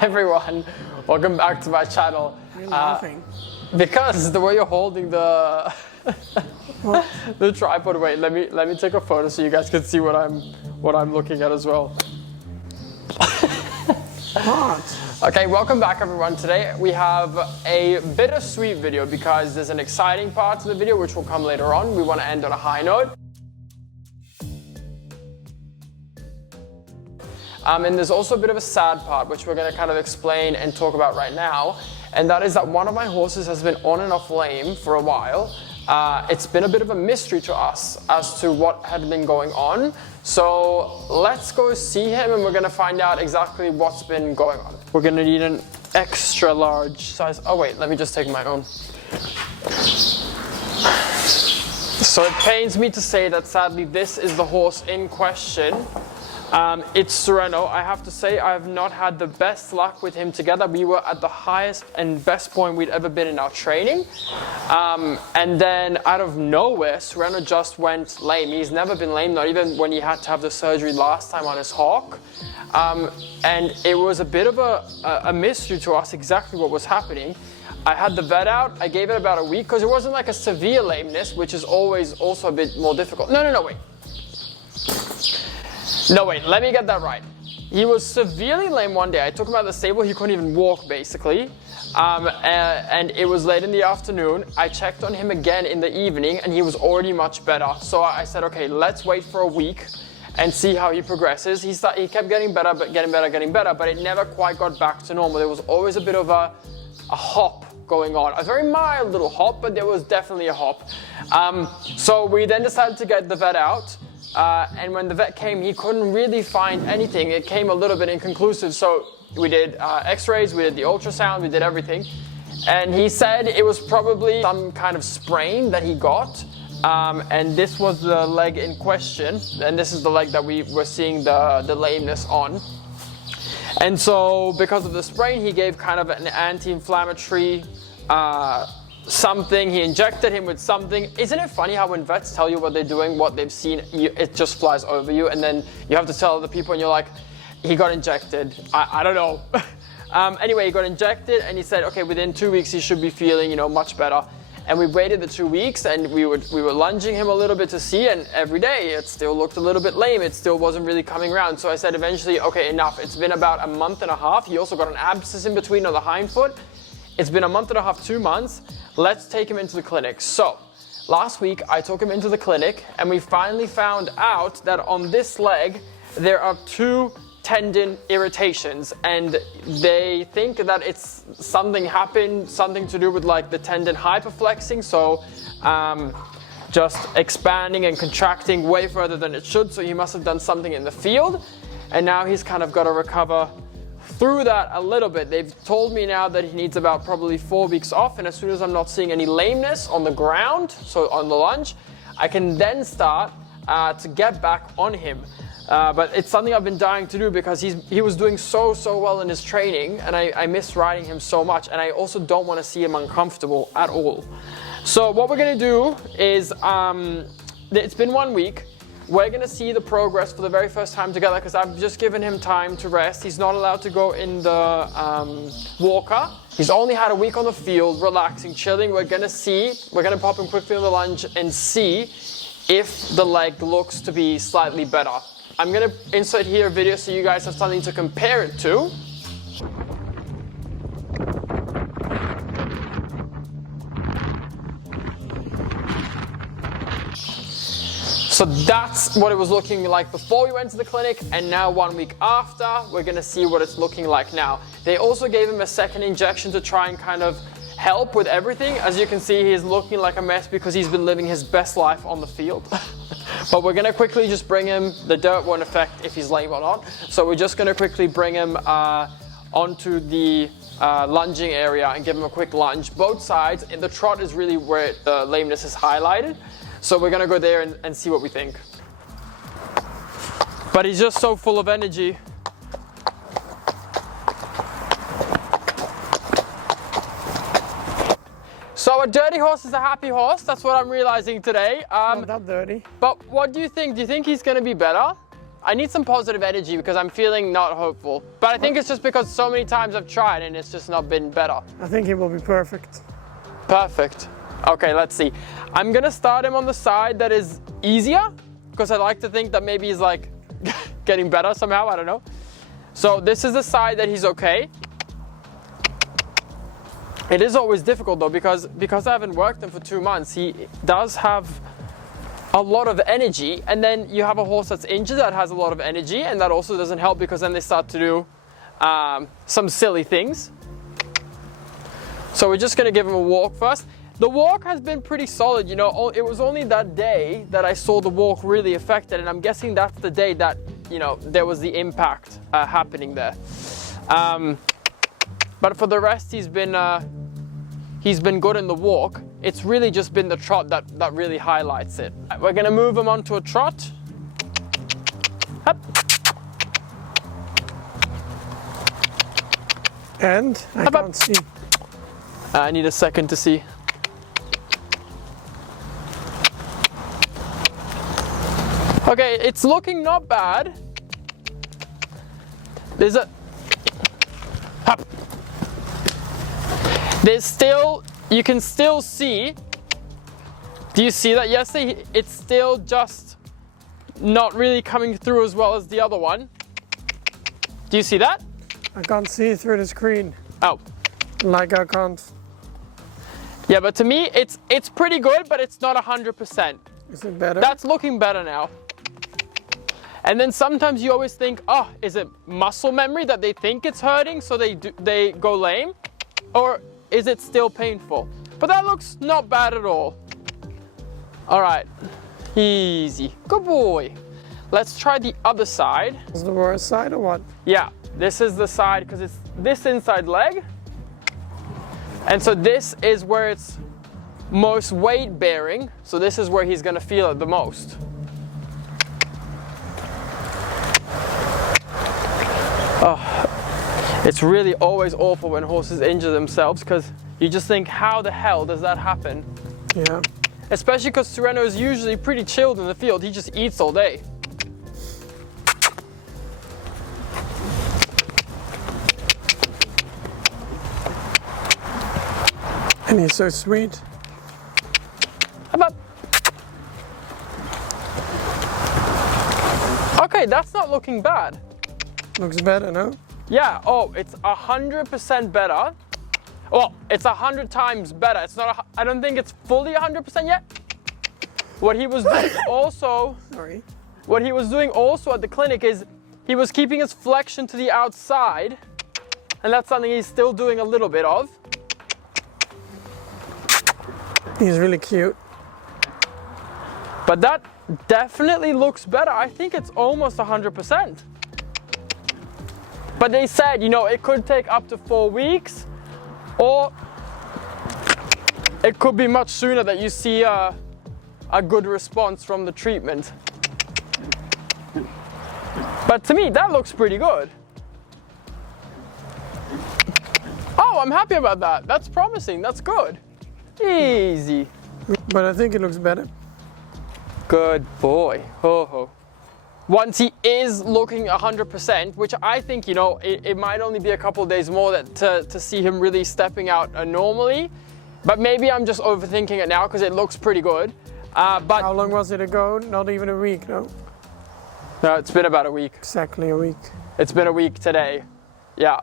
Everyone, welcome back to my channel. You're laughing. Because the way you're holding the the tripod. Wait, let me take a photo so you guys can see what I'm looking at as well. What? Okay, welcome back everyone. Today we have a bittersweet video because there's an exciting part to the video which will come later on. We want to end on a high note. And there's also a bit of a sad part which we're going to kind of explain and talk about right now. And that is that one of my horses has been on and off lame for a while. It's been a bit of a mystery to us as to what had been going on. So let's go see him and we're going to find out exactly what's been going on. We're going to need an extra large size. Oh wait, let me just take my own. So it pains me to say that sadly this is the horse in question. It's Sereno. I have to say I have not had the best luck with him together. We were at the highest and best point we'd ever been in our training. And then out of nowhere, Sereno just went lame. He's never been lame, not even when he had to have the surgery last time on his hock. And it was a bit of a mystery to us exactly what was happening. I had the vet out. I gave it about a week because it wasn't like a severe lameness, which is always also a bit more difficult. No, wait. No, wait, let me get that right. He was severely lame one day. I took him out of the stable. He couldn't even walk, basically. And it was late in the afternoon. I checked on him again in the evening, and he was already much better. So I said, okay, let's wait for a week and see how he progresses. He kept getting better, but getting better, but it never quite got back to normal. There was always a bit of a hop going on. A very mild little hop, but there was definitely a hop. So we then decided to get the vet out. And when the vet came, he couldn't really find anything. It came a little bit inconclusive. So we did x-rays, we did the ultrasound, we did everything. And he said it was probably some kind of sprain that he got. And this was the leg in question. And this is the leg that we were seeing the lameness on. And so because of the sprain, he gave kind of an anti-inflammatory something. He injected him with something. Isn't it funny how when vets tell you what they're doing, what they've seen, it just flies over you, and then you have to tell other people and you're like, he got injected. I don't know. Anyway, he got injected and he said, okay, within 2 weeks he should be feeling, much better. And we waited the 2 weeks and we were lunging him a little bit to see, and every day it still looked a little bit lame. It still wasn't really coming around. So I said eventually, okay, enough. It's been about a month and a half. He also got an abscess in between on the hind foot. It's been a month and a half, 2 months. Let's take him into the clinic. So last week I took him into the clinic and we finally found out that on this leg there are 2 tendon irritations, and they think that it's something to do with like the tendon hyperflexing, so just expanding and contracting way further than it should. So he must have done something in the field, and now he's kind of got to recover through that a little bit. They've told me now that he needs about probably 4 weeks off, and as soon as I'm not seeing any lameness on the ground, so on the lunge, I can then start to get back on him. But it's something I've been dying to do because he was doing so well in his training, and I miss riding him so much, and I also don't want to see him uncomfortable at all. So what we're going to do is, it's been 1 week. We're going to see the progress for the very first time together because I've just given him time to rest. He's not allowed to go in the walker. He's only had a week on the field, relaxing, chilling. We're going to pop him quickly on the lunge and see if the leg looks to be slightly better. I'm going to insert here a video so you guys have something to compare it to. So that's what it was looking like before we went to the clinic, and now 1 week after, we're going to see what it's looking like now. They also gave him a second injection to try and kind of help with everything. As you can see, he's looking like a mess because he's been living his best life on the field. But we're going to quickly just bring him, the dirt won't affect if he's lame or not. So we're just going to quickly bring him onto the lunging area and give him a quick lunge. Both sides, and the trot is really where the lameness is highlighted. So we're going to go there and see what we think. But he's just so full of energy. So a dirty horse is a happy horse. That's what I'm realizing today. Not that dirty. But what do you think? Do you think he's going to be better? I need some positive energy because I'm feeling not hopeful. But I think it's just because so many times I've tried and it's just not been better. I think he will be perfect. Perfect. Okay, let's see. I'm gonna start him on the side that is easier because I like to think that maybe he's like getting better somehow, I don't know. So this is the side that he's okay. It is always difficult though because I haven't worked him for 2 months. He does have a lot of energy, and then you have a horse that's injured that has a lot of energy, and that also doesn't help because then they start to do some silly things. So we're just gonna give him a walk first. The walk has been pretty solid, you know. It was only that day that I saw the walk really affected, and I'm guessing that's the day that, you know, there was the impact happening there. But for the rest, he's been good in the walk. It's really just been the trot that really highlights it. We're gonna move him onto a trot. Up. And I Up, up. can't see. I need a second to see. Okay, it's looking not bad. There's a... Up. There's still, you can still see, do you see that? Yes, it's still just not really coming through as well as the other one. Do you see that? I can't see through the screen. Oh. Like I can't. Yeah, but to me, it's pretty good, but it's not 100%. Is it better? That's looking better now. And then sometimes you always think, oh, is it muscle memory that they think it's hurting, so they go lame? Or is it still painful? But that looks not bad at all. All right, easy, good boy. Let's try the other side. Is the worst side or what? Yeah, this is the side because it's this inside leg. And so this is where it's most weight bearing. So this is where he's gonna feel it the most. Oh. It's really always awful when horses injure themselves because you just think, how the hell does that happen? Yeah. Especially because Sereno is usually pretty chilled in the field. He just eats all day. And he's so sweet. Up, up. Okay, that's not looking bad. Looks better, no? Yeah, oh, it's 100% better. Well, it's 100 times better. It's not, I don't think it's fully 100% yet. What he was doing also, Sorry. what he was doing also at the clinic is he was keeping his flexion to the outside, and that's something he's still doing a little bit of. He's really cute. But that definitely looks better. I think it's almost 100%. But they said, you know, it could take up to 4 weeks, or it could be much sooner that you see a good response from the treatment. But to me, that looks pretty good. Oh, I'm happy about that. That's promising. That's good. Easy. But I think it looks better. Good boy. Ho ho. Once he is looking 100%, which I think, you know, it might only be a couple of days more to see him really stepping out normally. But maybe I'm just overthinking it now because it looks pretty good. But How long was it ago? Not even a week, no? no, it's been about a week. Exactly a week. It's been a week today. Yeah.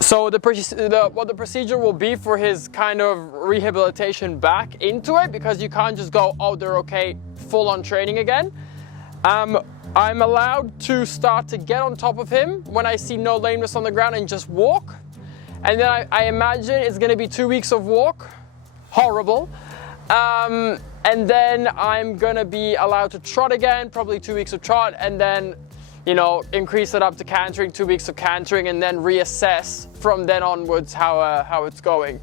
So what the procedure will be for his kind of rehabilitation back into it, because you can't just go, oh, they're okay, full on training again. I'm allowed to start to get on top of him when I see no lameness on the ground and just walk. And then I imagine it's gonna be 2 weeks of walk. Horrible. And then I'm gonna be allowed to trot again, probably 2 weeks of trot, and then, you know, increase it up to cantering, 2 weeks of cantering, and then reassess from then onwards how it's going.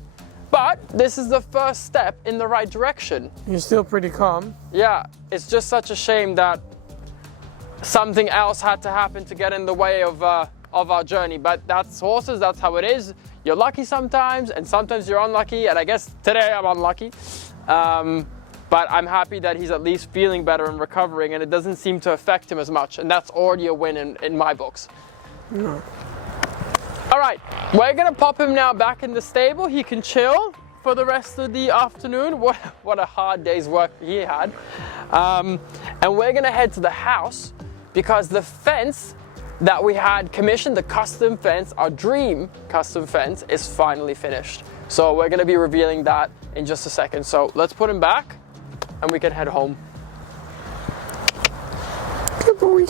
But this is the first step in the right direction. You're still pretty calm. Yeah, it's just such a shame that something else had to happen to get in the way of our journey. But that's horses, that's how it is. You're lucky sometimes, and sometimes you're unlucky, and I guess today I'm unlucky. but I'm happy that he's at least feeling better and recovering, and it doesn't seem to affect him as much, and that's already a win in my books. No. All right, we're gonna pop him now back in the stable. He can chill for the rest of the afternoon. What a hard day's work he had. And we're gonna head to the house because the fence that we had commissioned, the custom fence, our dream custom fence, is finally finished. So we're gonna be revealing that in just a second. So let's put him back and we can head home. Good boy.